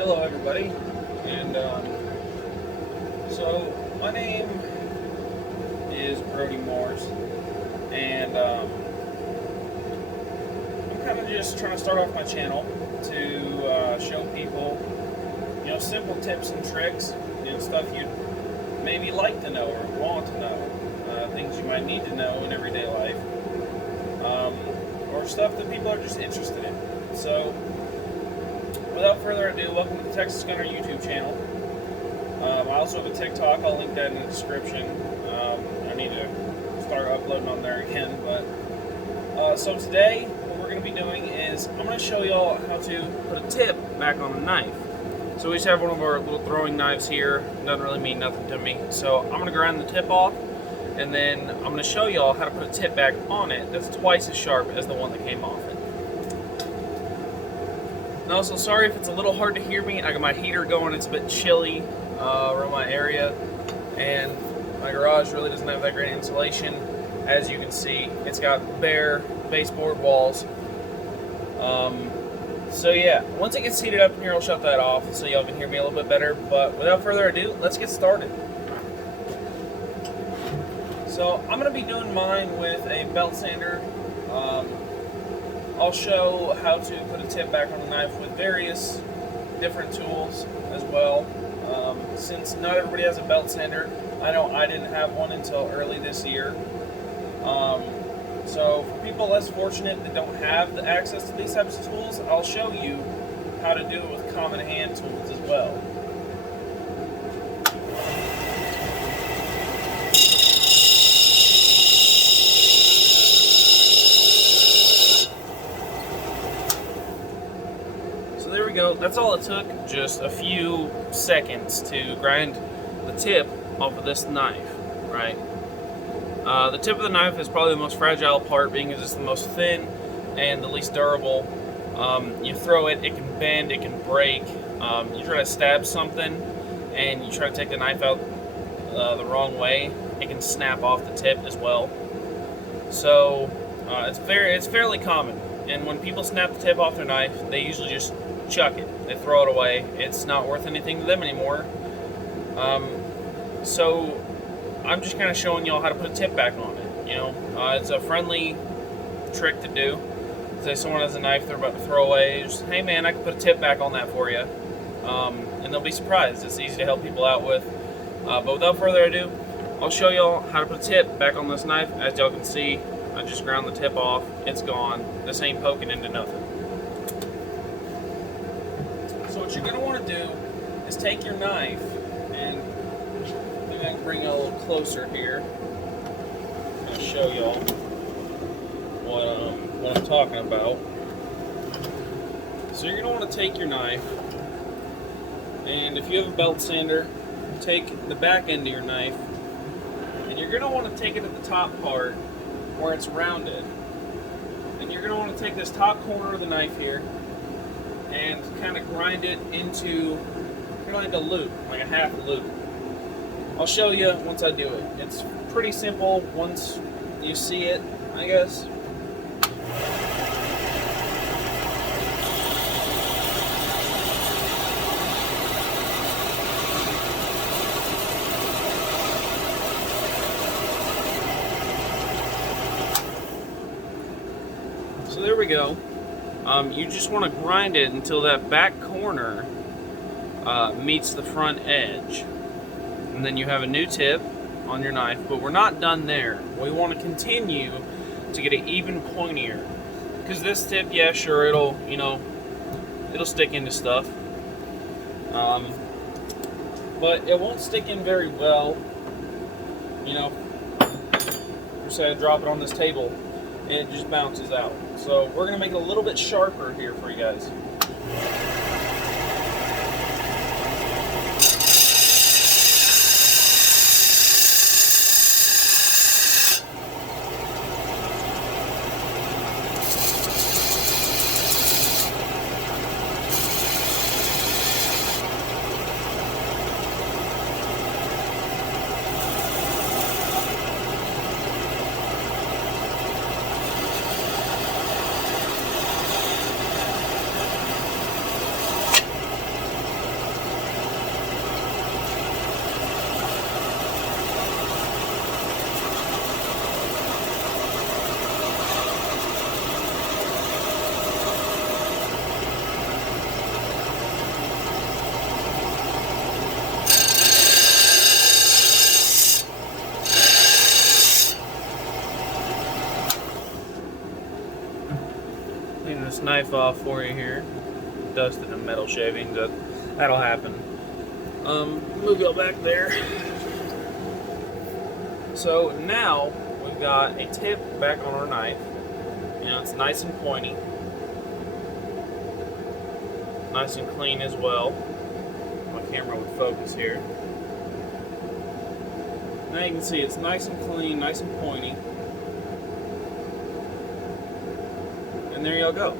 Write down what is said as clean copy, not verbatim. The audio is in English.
Hello, everybody, and so my name is Brody Morse, and I'm kind of just trying to start off my channel to show people, simple tips and tricks and stuff you'd maybe like to know or want to know, things you might need to know in everyday life, or stuff that people are just interested in. So, without further ado, welcome to the Texas Gunner YouTube channel. I also have a TikTok. I'll link that in the description. I need to start uploading on there again. But so today, what we're going to be doing is I'm going to show y'all how to put a tip back on a knife. So we just have one of our little throwing knives here. Doesn't really mean nothing to me. So I'm going to grind the tip off, and then I'm going to show y'all how to put a tip back on it that's twice as sharp as the one that came off it. And also, sorry if it's a little hard to hear me. I got my heater going. It's a bit chilly around my area, and my garage really doesn't have that great insulation. As you can see, it's got bare baseboard walls. So yeah, once it gets heated up in here, I'll shut that off so y'all can hear me a little bit better. But without further ado, let's get started. So I'm going to be doing mine with a belt sander. I'll show how to put a tip back on a knife with various different tools as well. Since not everybody has a belt sander, I know I didn't have one until early this year. So for people less fortunate that don't have the access to these types of tools, I'll show you how to do it with common hand tools as well. There we go. That's all it took, just a few seconds to grind the tip off of this knife, right? The tip of the knife is probably the most fragile part, being it's the most thin and the least durable. You throw it, it can bend, it can break. You try to stab something and you try to take the knife out the wrong way, it can snap off the tip as well. So it's fairly common. And when people snap the tip off their knife, they usually just chuck it. They throw it away. It's not worth anything to them anymore. So I'm just kind of showing y'all how to put a tip back on it. It's a friendly trick to do. Say someone has a knife they're about to throw away, just, hey man, I can put a tip back on that for you. And they'll be surprised. It's easy to help people out with. But without further ado, I'll show y'all how to put a tip back on this knife. As y'all can see, I just ground the tip off. It's gone. This ain't poking into nothing. So what you're going to want to do is take your knife, and maybe I can bring it a little closer here. I'm going to show y'all what I'm talking about. So you're going to want to take your knife, and if you have a belt sander, take the back end of your knife, and you're going to want to take it at the top part where it's rounded. And you're going to want to take this top corner of the knife here and kind of grind it into kind of like a loop, like a half loop. I'll show you once I do it. It's pretty simple once you see it, I guess. So there we go. You just want to grind it until that back corner meets the front edge. And then you have a new tip on your knife, but we're not done there. We want to continue to get it even pointier. Because this tip, yeah, sure, it'll stick into stuff. But it won't stick in very well. Say I drop it on this table, and it just bounces out. So we're going to make it a little bit sharper here for you guys. knife off for you here. Dusted and metal shavings, that'll happen. Move it back there. So now we've got a tip back on our knife. You know, it's nice and pointy. Nice and clean as well. My camera would focus here. Now you can see it's nice and clean, nice and pointy. And there y'all go.